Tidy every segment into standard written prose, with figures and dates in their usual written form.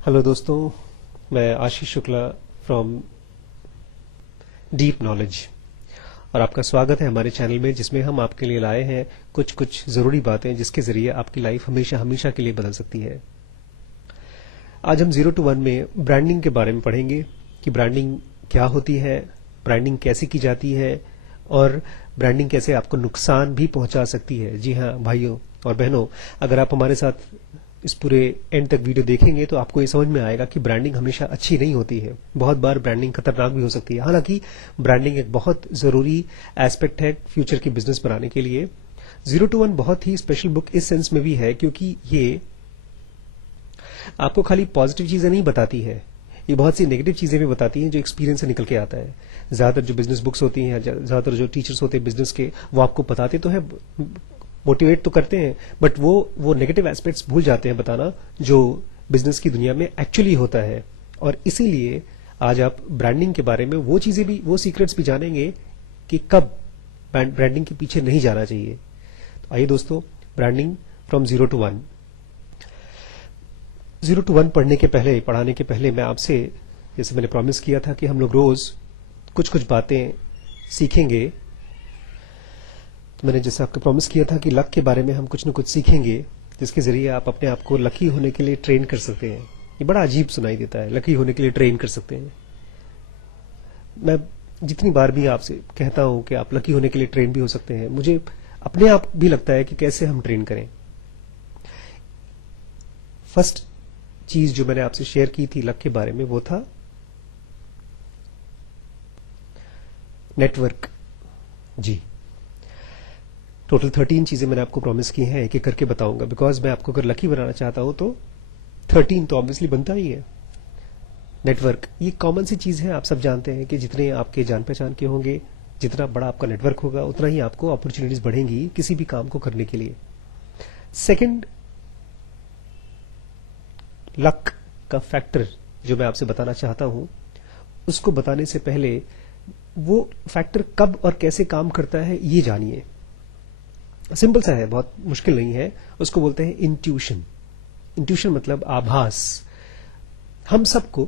Hello दोस्तों, मैं Ashish Shukla from deep knowledge और आपका स्वागत है हमारे चैनल में, जिसमें हम आपके लिए लाए हैं कुछ ज़रूरी बातें जिसके ज़रिए आपकी लाइफ हमेशा हमेशा के लिए बदल सकती है। आज हम 0 to 1 में ब्रांडिंग के बारे में पढ़ेंगे कि ब्रांडिंग क्या होती है, ब्रांडिंग कैसे की जाती है और ब्रांडिंग कैसे आपको नुकसान भी पहुंचा सकती है। जी हाँ भाइयों और बहनों, अगर आप हमारे साथ इस पूरे एंड तक वीडियो देखेंगे तो आपको ये समझ में आएगा कि ब्रांडिंग हमेशा अच्छी नहीं होती है। बहुत बार ब्रांडिंग खतरनाक भी हो सकती है। हालांकि ब्रांडिंग एक बहुत जरूरी एस्पेक्ट है फ्यूचर की बिजनेस बनाने के लिए। 0 to 1 बहुत ही स्पेशल बुक इस सेंस में भी है क्योंकि ये आपको खाली पॉजिटिव चीजें नहीं बताती है, ये बहुत सी नेगेटिव चीजें भी बताती हैं जो एक्सपीरियंस से निकल के आता है। ज्यादातर जो बिजनेस बुक्स होती हैं, ज्यादातर जो टीचर्स होते हैं बिजनेस के, वो आपको बताते तो है, मोटिवेट तो करते हैं, बट वो नेगेटिव एस्पेक्ट्स भूल जाते हैं बताना जो बिजनेस की दुनिया में एक्चुअली होता है। और इसीलिए आज आप ब्रांडिंग के बारे में वो चीजें भी, वो सीक्रेट्स भी जानेंगे कि कब ब्रांडिंग के पीछे नहीं जाना चाहिए। तो आइए दोस्तों, ब्रांडिंग फ्रॉम 0 to 1। 0 to 1 पढ़ाने के पहले मैं आपसे, जैसे मैंने प्रॉमिस किया था कि हम लोग रोज कुछ बातें सीखेंगे, तो मैंने जैसे आपको प्रॉमिस किया था कि लक के बारे में हम कुछ न कुछ सीखेंगे जिसके जरिए आप अपने आप को लकी होने के लिए ट्रेन कर सकते हैं। ये बड़ा अजीब सुनाई देता है, लकी होने के लिए ट्रेन कर सकते हैं। मैं जितनी बार भी आपसे कहता हूं कि आप लकी होने के लिए ट्रेन भी हो सकते हैं, मुझे अपने आप भी लगता है कि कैसे हम ट्रेन करें। फर्स्ट चीज जो मैंने आपसे शेयर की थी लक के बारे में वो था नेटवर्क। जी, टोटल 13 चीजें मैंने आपको प्रॉमिस की हैं, एक एक करके बताऊंगा, बिकॉज मैं आपको अगर लकी बनाना चाहता हूं तो 13 तो ऑब्वियसली बनता ही है। नेटवर्क ये कॉमन सी चीज है, आप सब जानते हैं कि जितने आपके जान पहचान के होंगे, जितना बड़ा आपका नेटवर्क होगा, उतना ही आपको अपॉर्चुनिटीज बढ़ेंगी किसी भी काम को करने के लिए। सेकंड, लक का फैक्टर जो मैं आपसे बताना चाहता हूं, उसको बताने से पहले वो फैक्टर कब और कैसे काम करता है ये जानिए। सिंपल सा है, बहुत मुश्किल नहीं है। उसको बोलते हैं इंट्यूशन। इंट्यूशन मतलब आभास। हम सबको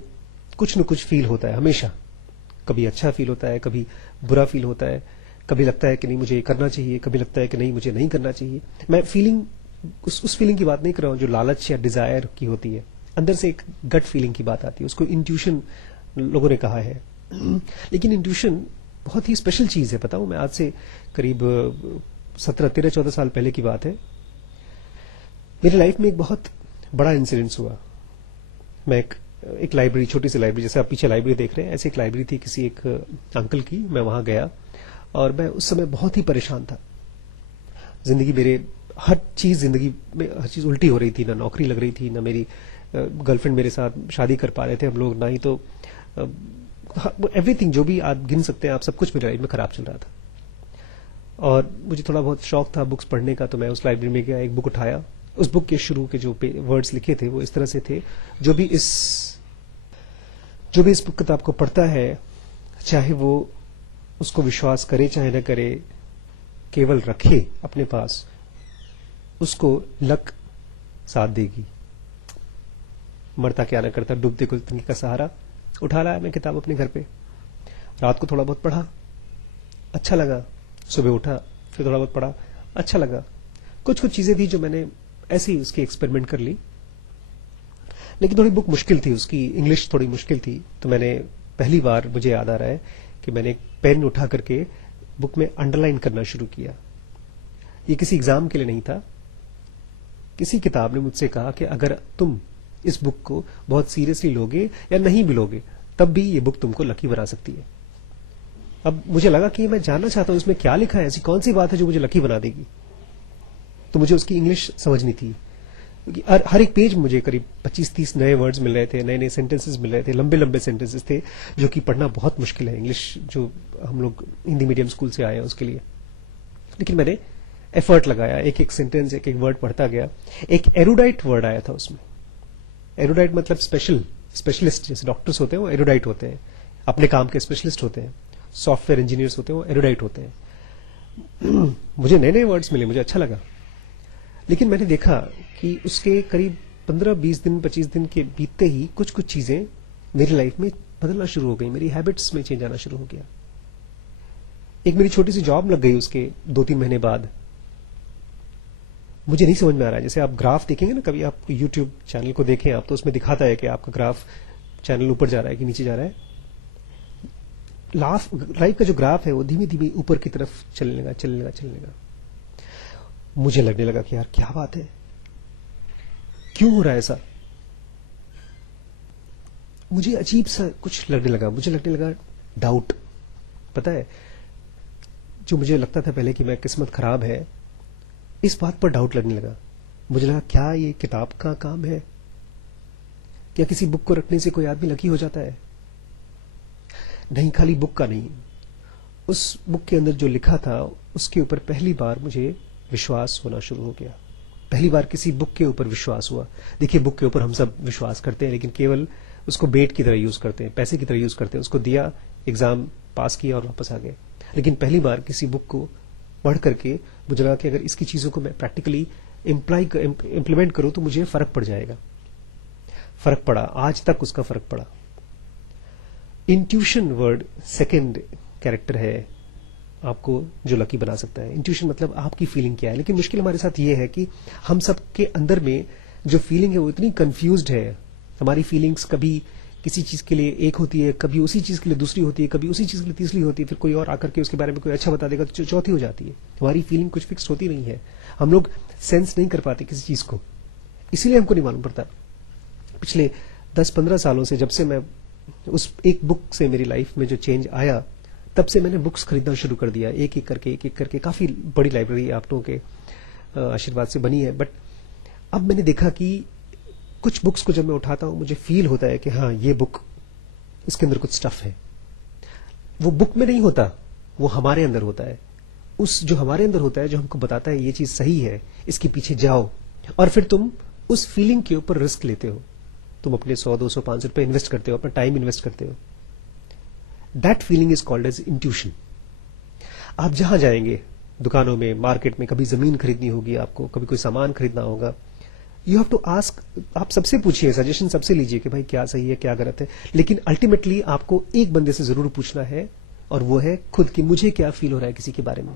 कुछ न कुछ फील होता है हमेशा। कभी अच्छा फील होता है, कभी बुरा फील होता है, कभी लगता है कि नहीं मुझे करना चाहिए, कभी लगता है कि नहीं मुझे नहीं करना चाहिए। मैं फीलिंग, उस फीलिंग की बात नहीं कर रहा हूं जो लालच या डिजायर की होती है, अंदर से एक गट फीलिंग की बात आती है, उसको इंट्यूशन लोगों ने कहा है। लेकिन इंट्यूशन बहुत ही स्पेशल चीज है। बताऊं, मैं आज से करीब 17-13-14 साल पहले की बात है, मेरी लाइफ में एक बहुत बड़ा इंसिडेंस हुआ। मैं एक लाइब्रेरी, छोटी सी लाइब्रेरी, जैसे आप पीछे लाइब्रेरी देख रहे हैं, ऐसी एक लाइब्रेरी थी किसी एक अंकल की। मैं वहां गया और मैं उस समय बहुत ही परेशान था। जिंदगी मेरे हर चीज उल्टी हो रही थी। ना नौकरी लग रही थी, ना मेरी गर्लफ्रेंड मेरे साथ शादी कर पा रहे थे हम लोग, ना ही तो एवरीथिंग जो भी आप गिन सकते हैं आप, सब कुछ मेरी लाइफ में खराब चल रहा था। और मुझे थोड़ा बहुत शौक था बुक्स पढ़ने का, तो मैं उस लाइब्रेरी में गया, एक बुक उठाया। उस बुक के शुरू के जो वर्ड्स लिखे थे वो इस तरह से थे, जो भी इस बुक किताब को पढ़ता है, चाहे वो उसको विश्वास करे चाहे न करे, केवल रखे अपने पास, उसको लक साथ देगी। मरता क्या ना करता, डूबते को तिनके का सहारा। उठा लाया मैं किताब अपने घर पे, रात को थोड़ा बहुत पढ़ा, अच्छा लगा। सुबह उठा, फिर थोड़ा बहुत पढ़ा, अच्छा लगा। कुछ चीजें थी जो मैंने ऐसे ही उसकी एक्सपेरिमेंट कर ली, लेकिन थोड़ी बुक मुश्किल थी, उसकी इंग्लिश थोड़ी मुश्किल थी। तो मैंने पहली बार, मुझे याद आ रहा है कि मैंने एक पेन उठा करके बुक में अंडरलाइन करना शुरू किया। ये किसी एग्जाम के लिए नहीं था। किसी किताब ने मुझसे कहा कि अगर तुम इस बुक को बहुत सीरियसली लोगे या नहीं भी लोगे, तब भी ये बुक तुमको लकी बना सकती है। अब मुझे लगा कि मैं जानना चाहता हूं इसमें क्या लिखा है, ऐसी कौन सी बात है जो मुझे लकी बना देगी। तो मुझे उसकी इंग्लिश समझनी थी। हर एक पेज में मुझे करीब 25-30 नए वर्ड्स मिल रहे थे, नए नए सेंटेंसेस मिल रहे थे, लंबे लंबे सेंटेंसेस थे जो कि पढ़ना बहुत मुश्किल है, इंग्लिश जो हम लोग हिंदी मीडियम स्कूल से आए हैं उसके लिए। लेकिन मैंने एफर्ट लगाया, एक एक सेंटेंस, एक एक वर्ड पढ़ता गया। एक एरुडाइट वर्ड आया था उसमें। एरुडाइट मतलब स्पेशलिस्ट, जैसे डॉक्टर्स होते हैं वो एरुडाइट होते हैं, अपने काम के स्पेशलिस्ट होते हैं। सॉफ्टवेयर इंजीनियर्स होते हैं वो एरुडाइट होते हैं। मुझे नए नए वर्ड्स मिले, मुझे अच्छा लगा। लेकिन मैंने देखा कि उसके करीब 15-20 दिन 25 दिन के बीतते ही कुछ कुछ चीजें मेरी लाइफ में बदलना शुरू हो गई, मेरी हैबिट्स में चेंज आना शुरू हो गया। एक मेरी छोटी सी जॉब लग गई उसके 2-3 महीने बाद। मुझे नहीं समझ में आ रहा है, जैसे आप ग्राफ देखेंगे ना, कभी आप यूट्यूब चैनल को देखें आप, तो उसमें दिखाता है कि आपका ग्राफ चैनल ऊपर जा रहा है कि नीचे जा रहा है। लाइफ का जो ग्राफ है वो धीमे धीमे ऊपर की तरफ चलने लगा। मुझे लगने लगा कि यार क्या बात है, क्यों हो रहा है ऐसा। मुझे अजीब सा कुछ लगने लगा डाउट। पता है, जो मुझे लगता था पहले कि मैं किस्मत खराब है, इस बात पर डाउट लगने लगा। मुझे लगा क्या ये किताब का काम है, क्या किसी बुक को रखने से कोई आदमी लकी हो जाता है? नहीं, खाली बुक का नहीं, उस बुक के अंदर जो लिखा था उसके ऊपर पहली बार मुझे विश्वास होना शुरू हो गया। पहली बार किसी बुक के ऊपर विश्वास हुआ। देखिए, बुक के ऊपर हम सब विश्वास करते हैं, लेकिन केवल उसको बेट की तरह यूज करते हैं, पैसे की तरह यूज करते हैं। उसको दिया, एग्जाम पास किया और वापस आ गए। लेकिन पहली बार किसी बुक को पढ़ करके मुझे लगा कि अगर इसकी चीजों को मैं प्रैक्टिकली इंप्लीमेंट करूं तो मुझे फर्क पड़ जाएगा। फर्क पड़ा, आज तक उसका फर्क पड़ा। इंट्यूशन वर्ड सेकंड कैरेक्टर है आपको जो लकी बना सकता है। इंट्यूशन मतलब आपकी फीलिंग क्या है। लेकिन मुश्किल हमारे साथ ये है कि हम सबके अंदर में जो फीलिंग है वो इतनी कंफ्यूज्ड है। हमारी फीलिंग्स कभी किसी चीज के लिए एक होती है, कभी उसी चीज के लिए दूसरी होती है, कभी उसी चीज के लिए तीसरी होती है, फिर कोई और आकर के उसके बारे में कोई अच्छा बता देगा तो चौथी हो जाती है। हमारी फीलिंग कुछ फिक्स होती नहीं है। हम लोग सेंस नहीं कर पाते किसी चीज को, इसीलिए हमको नहीं मालूम पड़ता। पिछले 10-15 सालों से, जब से मैं उस एक बुक से मेरी लाइफ में जो चेंज आया, तब से मैंने बुक्स खरीदना शुरू कर दिया। एक एक करके काफी बड़ी लाइब्रेरी आप लोगों के आशीर्वाद से बनी है। बट अब मैंने देखा कि कुछ बुक्स को जब मैं उठाता हूं मुझे फील होता है कि हाँ, ये बुक, इसके अंदर कुछ स्टफ है। वो बुक में नहीं होता, वो हमारे अंदर होता है। उस जो हमारे अंदर होता है, जो हमको बताता है ये चीज सही है, इसके पीछे जाओ, और फिर तुम उस फीलिंग के ऊपर रिस्क लेते हो। तुम अपने 100, 200, 500 रुपए इन्वेस्ट करते हो, अपना टाइम इन्वेस्ट करते हो। That feeling is called as intuition. आप जहां जाएंगे, दुकानों में, मार्केट में, कभी जमीन खरीदनी होगी आपको, कभी कोई सामान खरीदना होगा, यू हैव टू आस्क, आप सबसे पूछिए, सजेशन सबसे लीजिए कि भाई क्या सही है क्या गलत है। लेकिन अल्टीमेटली आपको एक बंदे से जरूर पूछना है, और वो है खुद की, मुझे क्या फील हो रहा है किसी के बारे में।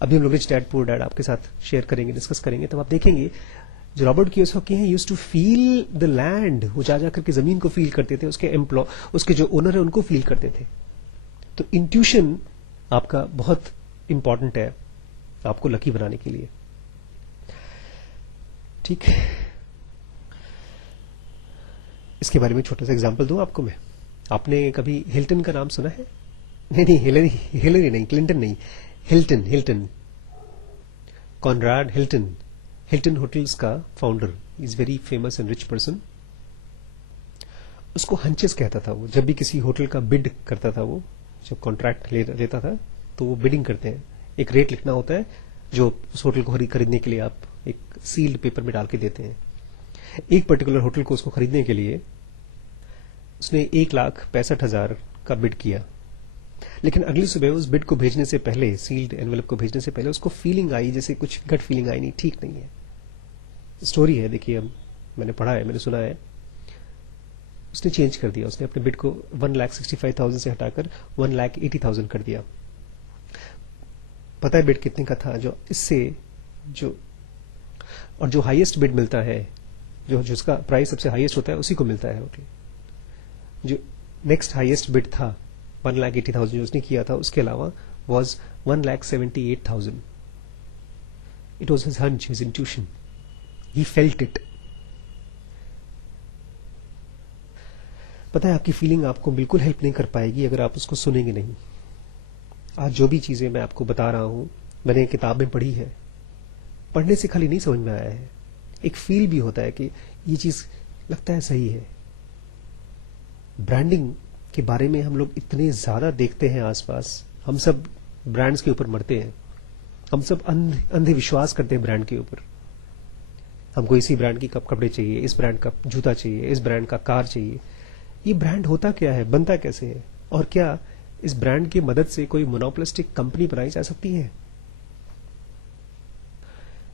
अभी हम लोग रिच डैड पुअर डैड आपके साथ शेयर करेंगे, डिस्कस करेंगे, तब आप देखेंगे जो रॉबर्ट कियोसाकी हैं, used to feel the land. वो जा करके जमीन को फील करते थे, उसके जो ओनर है उनको फील करते थे। तो इंट्यूशन आपका बहुत इंपॉर्टेंट है आपको लकी बनाने के लिए। ठीक है, इसके बारे में छोटा सा एग्जांपल दूं आपको मैं। आपने कभी हिल्टन का नाम सुना है? नहीं, हिलरी नहीं, क्लिंटन नहीं, हिल्टन, कॉनराड हिल्टन होटल्स का founder, is very famous and rich person. उसको हंचेस कहता था वो। जब भी किसी होटल का बिड करता था, वो जब कॉन्ट्रैक्ट लेता था तो वो बिडिंग करते हैं, एक रेट लिखना होता है जो उस होटल को खरीदने के लिए आप एक सील्ड पेपर में डाल के देते हैं। एक पर्टिकुलर होटल को उसको खरीदने के लिए उसने 1,65,000 का बिड किया। लेकिन अगली सुबह उस बिड को भेजने से पहले, सील्ड एनवेलप को भेजने से पहले, उसको फीलिंग आई, जैसे कुछ गट फीलिंग आई, नहीं ठीक नहीं है। स्टोरी है, देखिए, अब मैंने पढ़ा है, मैंने सुना है। उसने चेंज कर दिया, उसने अपने बिड को 1,65,000 से हटाकर 1,80,000 कर दिया। पता है बिड कितने का था? और जो हाईएस्ट बिड मिलता है, जो जिसका प्राइस सबसे हाईएस्ट होता है, उसी को मिलता है होटल। जो नेक्स्ट हाईएस्ट बिड था 1,80,000 जो उसने किया था, उसके अलावा was 1,78,000. It was his hunch, his intuition. He felt it. पता है, आपकी फीलिंग आपको बिल्कुल हेल्प नहीं कर पाएगी अगर आप उसको सुनेंगे नहीं। आज जो भी चीजें मैं आपको बता रहा हूं, मैंने किताब में पढ़ी है। पढ़ने से खाली नहीं समझ में आया है, एक फील भी होता है कि ये चीज लगता है सही है। ब्रांडिंग के बारे में हम लोग इतने ज्यादा देखते हैं आसपास, हम सब ब्रांड्स के ऊपर मरते हैं, हम सब अंधे विश्वास करते हैं ब्रांड के ऊपर। हमको इसी ब्रांड की कपड़े चाहिए, इस ब्रांड का जूता चाहिए, इस ब्रांड का कार चाहिए। ये ब्रांड होता क्या है, बनता कैसे है, और क्या इस ब्रांड की मदद से कोई मोनोपोलिस्टिक कंपनी बनाई जा सकती है?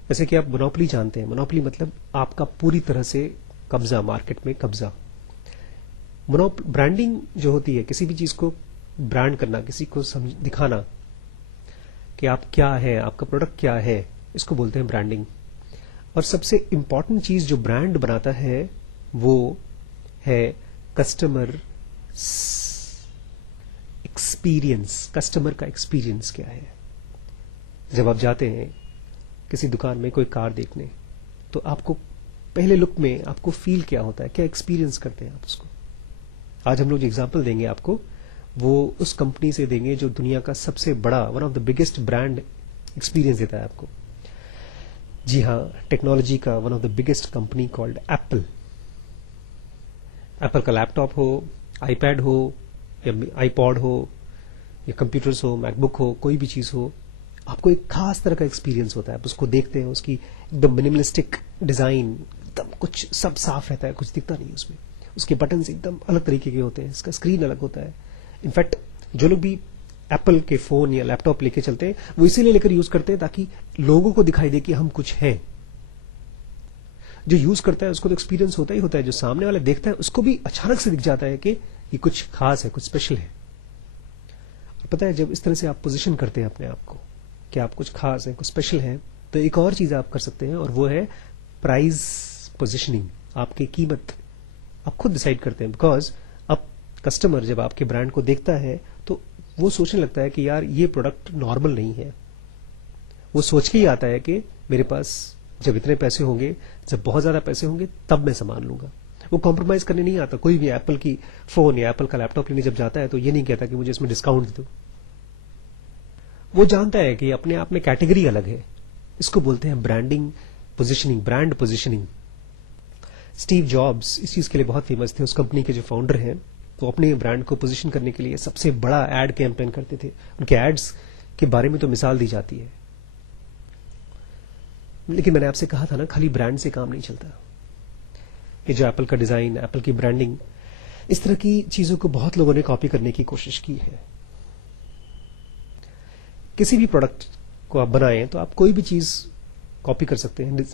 जैसे कि आप मोनोपोली जानते हैं, मोनोपोली मतलब आपका पूरी तरह से कब्जा, मार्केट में कब्जा। ब्रांडिंग जो होती है, किसी भी चीज को ब्रांड करना, किसी को दिखाना कि आप क्या है, आपका प्रोडक्ट क्या है, इसको बोलते हैं ब्रांडिंग। और सबसे इंपॉर्टेंट चीज जो ब्रांड बनाता है वो है कस्टमर एक्सपीरियंस। कस्टमर का एक्सपीरियंस क्या है? जब आप जाते हैं किसी दुकान में कोई कार देखने, तो आपको पहले लुक में आपको फील क्या होता है, क्या एक्सपीरियंस करते हैं आप उसको? आज हम लोग जो एग्जांपल देंगे आपको, वो उस कंपनी से देंगे जो दुनिया का सबसे बड़ा, one of the biggest brand experience देता है आपको। जी हाँ, टेक्नोलॉजी का one of the biggest company called Apple. Apple का लैपटॉप हो, आईपैड हो, या आईपॉड हो, या कंप्यूटर्स हो, मैकबुक हो, कोई भी चीज हो, आपको एक खास तरह का एक्सपीरियंस होता है। आप उसको देखते हैं, उसकी एकदम मिनिमलिस्टिक डिजाइन, एकदम कुछ सब साफ रहता है, कुछ दिखता नहीं उसमें। उसके बटन एकदम अलग तरीके के होते हैं, इसका स्क्रीन अलग होता है। इनफैक्ट जो लोग भी एप्पल के फोन या लैपटॉप लेके चलते हैं, वो इसीलिए लेकर यूज करते हैं ताकि लोगों को दिखाई दे कि हम कुछ है। जो यूज करता है उसको तो एक्सपीरियंस होता ही होता है, जो सामने वाला देखता है उसको भी अचानक से दिख जाता है कि ये कुछ खास है, कुछ स्पेशल है। और पता है, जब इस तरह से आप पोजीशन करते हैं अपने आप को कि आप कुछ खास है, कुछ स्पेशल है, तो एक और चीज आप कर सकते हैं, और वो है प्राइस पोजिशनिंग। आपकी कीमत आप खुद डिसाइड करते हैं, बिकॉज अब कस्टमर जब आपके ब्रांड को देखता है तो वो सोचने लगता है कि यार ये प्रोडक्ट नॉर्मल नहीं है। वो सोच के ही आता है कि मेरे पास जब इतने पैसे होंगे, जब बहुत ज्यादा पैसे होंगे, तब मैं सामान लूंगा। वो कॉम्प्रोमाइज करने नहीं आता। कोई भी एप्पल की फोन या एप्पल का लैपटॉप लेने जब जाता है तो ये नहीं कहता कि मुझे इसमें डिस्काउंट दो। वो जानता है कि अपने आप में कैटेगरी अलग है। इसको बोलते हैं branding positioning, brand positioning. Steve jobs इस चीज के लिए बहुत फेमस थे। उस कंपनी के जो फाउंडर हैं, वो अपने ब्रांड को पोजीशन करने के लिए सबसे बड़ा एड कैंपेन करते थे। उनके एड्स के बारे में तो मिसाल दी जाती है। लेकिन मैंने आपसे कहा था ना, खाली ब्रांड से काम नहीं चलता। ये जो एप्पल का डिजाइन, एप्पल की ब्रांडिंग, इस तरह की चीजों को बहुत लोगों ने कॉपी करने की कोशिश की है। किसी भी प्रोडक्ट को आप बनाएं तो आप कोई भी चीज कॉपी कर सकते हैं।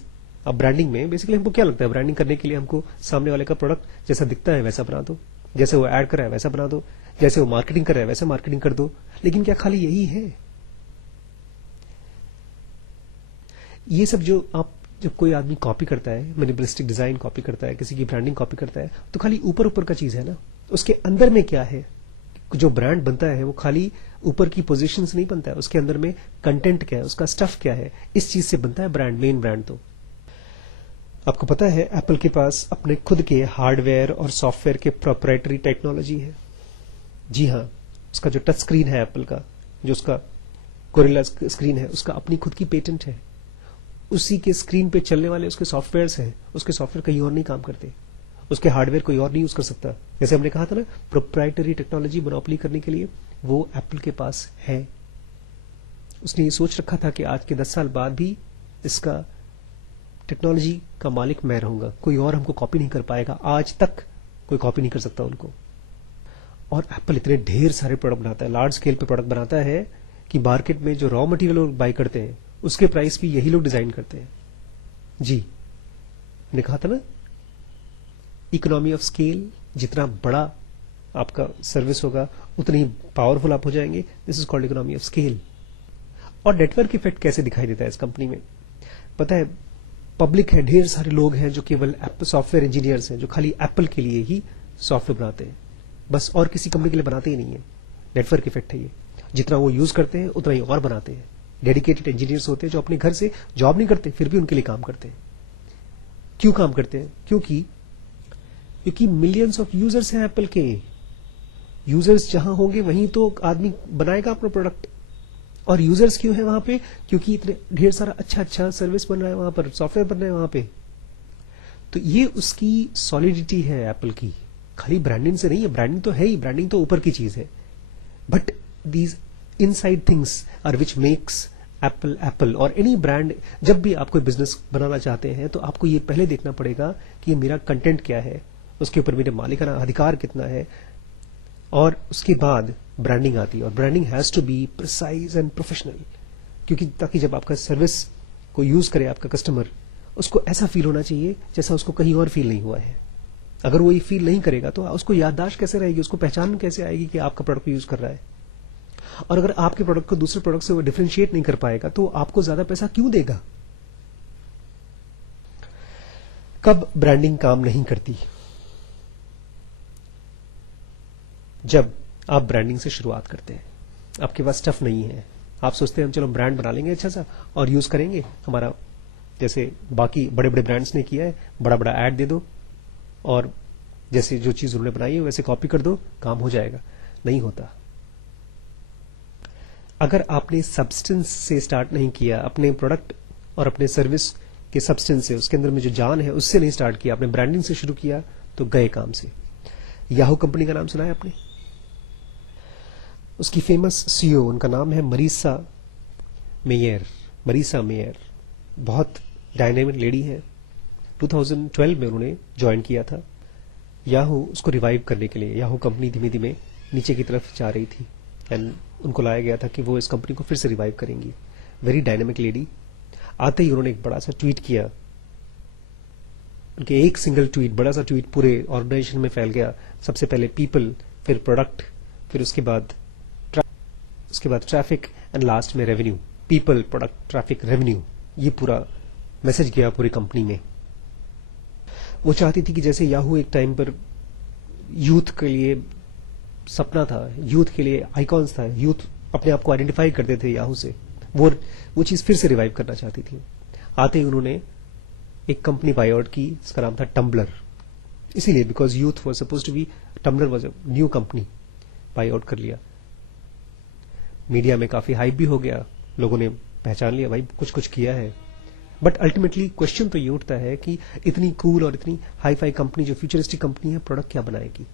अब ब्रांडिंग में बेसिकली हमको क्या लगता है, ब्रांडिंग करने के लिए हमको सामने वाले का प्रोडक्ट जैसा दिखता है वैसा बना दो, जैसे वो ऐड कर रहा है वैसा बना दो, जैसे वो मार्केटिंग कर रहा है वैसा मार्केटिंग कर दो। लेकिन क्या खाली यही है? ये सब जो आप, जब कोई आदमी कॉपी करता है, मिनिमलिस्टिक डिजाइन कॉपी करता है, किसी की ब्रांडिंग कॉपी करता है, तो खाली ऊपर ऊपर का चीज है ना। उसके अंदर में क्या है? जो ब्रांड बनता है वो खाली ऊपर की पोजीशन से नहीं बनता है, उसके अंदर में कंटेंट क्या है, उसका स्टफ क्या है, इस चीज से बनता है ब्रांड, मेन ब्रांड। तो आपको पता है एप्पल के पास अपने खुद के हार्डवेयर और सॉफ्टवेयर के प्रोप्राइटरी टेक्नोलॉजी है। जी हाँ, उसका जो टच स्क्रीन है एप्पल का, जो उसका गोरिल्ला स्क्रीन है, उसका अपनी खुद की पेटेंट है। उसी के स्क्रीन पे चलने वाले उसके सॉफ्टवेयर्स हैं, उसके सॉफ्टवेयर कहीं और नहीं काम करते, उसके हार्डवेयर कोई और नहीं यूज कर सकता। जैसे हमने कहा था ना, प्रोप्राइटरी टेक्नोलॉजी मोनोपोली करने के लिए वो एप्पल के पास है। उसने ये सोच रखा था कि आज के 10 साल बाद भी इसका टेक्नोलॉजी का मालिक मैं रहूंगा, कोई और हमको कॉपी नहीं कर पाएगा। आज तक कोई कॉपी नहीं कर सकता उनको। और एप्पल इतने ढेर सारे प्रोडक्ट बनाता है, लार्ज स्केल पे प्रोडक्ट बनाता है कि मार्केट में जो रॉ मटेरियल लोग बाय करते हैं उसके प्राइस भी यही लोग डिजाइन करते हैं। जी, मैंने कहा था ना, इकोनॉमी ऑफ स्केल। जितना बड़ा आपका सर्विस होगा उतनी ही पावरफुल आप हो जाएंगे। This is called economy of scale. और नेटवर्क इफेक्ट कैसे दिखाई देता है इस कंपनी में? पता है, पब्लिक है, ढेर सारे लोग हैं जो केवल सॉफ्टवेयर इंजीनियर्स हैं, जो खाली एप्पल के लिए ही सॉफ्टवेयर बनाते हैं, बस, और किसी कंपनी के लिए बनाते ही नहीं है। नेटवर्क इफेक्ट है ये। जितना वो यूज करते हैं उतना ही और बनाते हैं। डेडिकेटेड इंजीनियर्स होते हैं जो अपने घर से जॉब नहीं करते, फिर भी उनके लिए काम करते हैं। क्यों काम करते हैं? क्योंकि मिलियंस ऑफ यूजर्स हैं एप्पल के। यूजर्स जहां होंगे वहीं तो आदमी बनाएगा अपना प्रोडक्ट। और यूजर्स क्यों है वहां पे? क्योंकि इतने ढेर सारा अच्छा सर्विस बन रहा है वहां पर, सॉफ्टवेयर बन रहा है वहां पे। तो ये उसकी सॉलिडिटी है एप्पल की। खाली ब्रांडिंग से नहीं है, ब्रांडिंग तो है ही, ब्रांडिंग तो ऊपर की चीज है, but these inside things are which makes Apple Apple. और एनी ब्रांड, जब भी आप कोई बिजनेस बनाना चाहते हैं तो आपको ये पहले देखना पड़ेगा कि ये मेरा कंटेंट क्या है, उसके ऊपर मेरे मालिकाना अधिकार कितना है, और उसके बाद ब्रांडिंग आती है। और branding has to be precise and professional, क्योंकि ताकि जब आपका सर्विस को यूज करे आपका कस्टमर, उसको ऐसा फील होना चाहिए जैसा उसको कहीं और फील नहीं हुआ है। अगर वो ये फील नहीं करेगा तो उसको याददाश्त कैसे रहेगी, उसको पहचान कैसे आएगी कि आपका प्रोडक्ट यूज कर रहा है। और अगर आपके प्रोडक्ट को दूसरे प्रोडक्ट से वो डिफरेंशिएट नहीं कर पाएगा तो आपको ज्यादा पैसा क्यों देगा। कब ब्रांडिंग काम नहीं करती? जब आप ब्रांडिंग से शुरुआत करते हैं, आपके पास स्टफ नहीं है, आप सोचते हैं हम चलो ब्रांड बना लेंगे अच्छा सा और यूज करेंगे हमारा, जैसे बाकी बड़े बड़े ब्रांड्स ने किया है, बड़ा बड़ा ऐड दे दो और जैसे जो चीज उन्होंने बनाई है वैसे कॉपी कर दो, काम हो जाएगा। नहीं होता। अगर आपने सब्सटेंस से स्टार्ट नहीं किया, अपने प्रोडक्ट और अपने सर्विस के सब्सटेंस से, उसके अंदर में जो जान है उससे नहीं स्टार्ट किया, आपने ब्रांडिंग से शुरू किया, तो गए काम से। याहू कंपनी का नाम सुना है आपने? उसकी फेमस सीईओ, उनका नाम है मरीसा मेयर। मरीसा मेयर बहुत डायनेमिक लेडी है। 2012 में उन्होंने ज्वाइन किया था याहू, उसको रिवाइव करने के लिए। याहू कंपनी धीमे धीमे नीचे की तरफ जा रही थी एंड उनको लाया गया था कि वो इस कंपनी को फिर से रिवाइव करेंगी। Very dynamic lady. आते ही उन्होंने एक बड़ा सा ट्वीट किया। उनके एक सिंगल ट्वीट, बड़ा सा ट्वीट पूरे ऑर्गेनाइजेशन में फैल गया। सबसे पहले पीपल, फिर प्रोडक्ट, फिर उसके बाद ट्रैफिक एंड लास्ट में revenue. People, product, traffic, revenue, ये पूरा मैसेज गया पूरी कंपनी में। वो चाहती थी कि जैसे याहू एक टाइम पर यूथ के लिए सपना था, यूथ के लिए आइकॉन्स था, यूथ अपने आप को आइडेंटिफाई करते थे याहू से, वो चीज फिर से रिवाइव करना चाहती थी। आते ही उन्होंने एक कंपनी बाय आउट की, इसका नाम था टम्बलर। इसीलिए because youth was supposed to be, Tumblr was a new company, buy out कर लिया। मीडिया में काफी हाइप भी हो गया, लोगों ने पहचान लिया भाई कुछ कुछ किया है। बट अल्टीमेटली क्वेश्चन तो ये उठता है कि इतनी कूल और इतनी हाई फाई कंपनी, जो फ्यूचरिस्टिक कंपनी है, प्रोडक्ट क्या बनाएगी?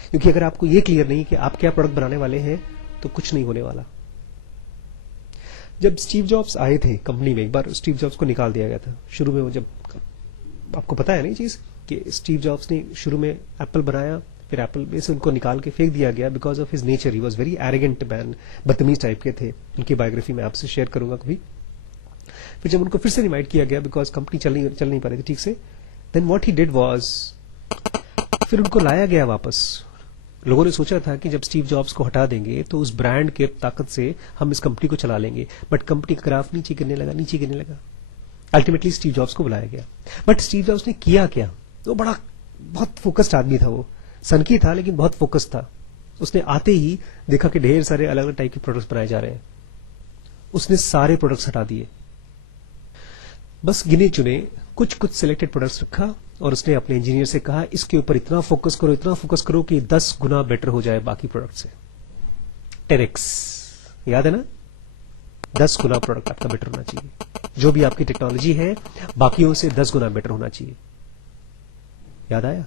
क्योंकि अगर आपको ये क्लियर नहीं कि आप क्या प्रोडक्ट बनाने वाले हैं तो कुछ नहीं होने वाला। जब स्टीव जॉब्स आए थे कंपनी में, एक बार स्टीव जॉब्स को निकाल दिया गया था शुरू में। वो जब, आपको पता है नहीं चीज कि स्टीव जॉब्स ने शुरू में एप्पल बनाया, फिर एप्पल में से उनको निकाल के फेंक दिया गया because of his nature. He was very arrogant man, बदतमीज टाइप के थे। उनकी बायोग्राफी में आपसे शेयर करूंगा कभी। फिर जब उनको फिर से इनवाइट किया गया बिकॉज कंपनी चल नहीं पा रही थी ठीक से, then what he did was, फिर उनको लाया गया वापस। लोगों ने सोचा था कि जब स्टीव जॉब्स को हटा देंगे तो उस ब्रांड के ताकत से हम इस कंपनी को चला लेंगे, बट कंपनी का ग्राफ नीचे गिरने लगा। अल्टीमेटली स्टीव जॉब्स को बुलाया गया। बट स्टीव जॉब्स ने किया क्या? तो बहुत फोकस्ड आदमी था वो, सनकी था लेकिन बहुत फोकस्ड था। उसने आते ही देखा कि ढेर सारे अलग अलग टाइप के प्रोडक्ट्स बनाए जा रहे हैं। उसने सारे प्रोडक्ट्स हटा दिए, बस गिने चुने कुछ सिलेक्टेड प्रोडक्ट्स रखा और उसने अपने इंजीनियर से कहा इसके ऊपर इतना फोकस करो कि 10 गुना बेटर हो जाए बाकी प्रोडक्ट से। 10x, याद है ना? 10 गुना प्रोडक्ट आपका बेटर होना चाहिए। जो भी आपकी टेक्नोलॉजी है बाकियों से 10 गुना बेटर होना चाहिए। याद आया?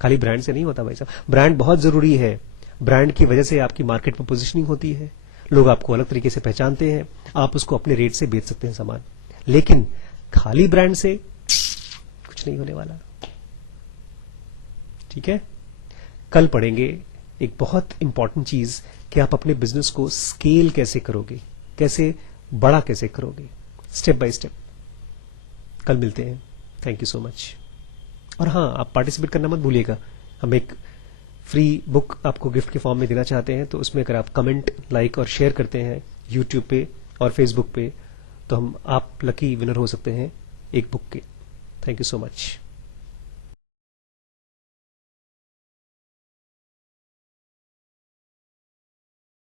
खाली ब्रांड से नहीं होता भाई साहब, ब्रांड बहुत जरूरी है। ब्रांड की वजह से आपकी मार्केट में पोजीशनिंग होती है, लोग आपको अलग तरीके से पहचानते हैं, आप उसको अपने रेट से बेच सकते हैं सामान। लेकिन खाली ब्रांड से कुछ नहीं होने वाला। ठीक है, कल पढ़ेंगे एक बहुत इंपॉर्टेंट चीज कि आप अपने बिजनेस को स्केल कैसे करोगे, कैसे बड़ा कैसे करोगे, स्टेप बाय स्टेप। कल मिलते हैं। Thank you so much. और हाँ, आप पार्टिसिपेट करना मत भूलिएगा। हम एक फ्री बुक आपको गिफ्ट के फॉर्म में देना चाहते हैं, तो उसमें अगर आप कमेंट, लाइक और शेयर करते हैं यूट्यूब पे और फेसबुक पे, तो आप लकी विनर हो सकते हैं एक बुक के। Thank you so much.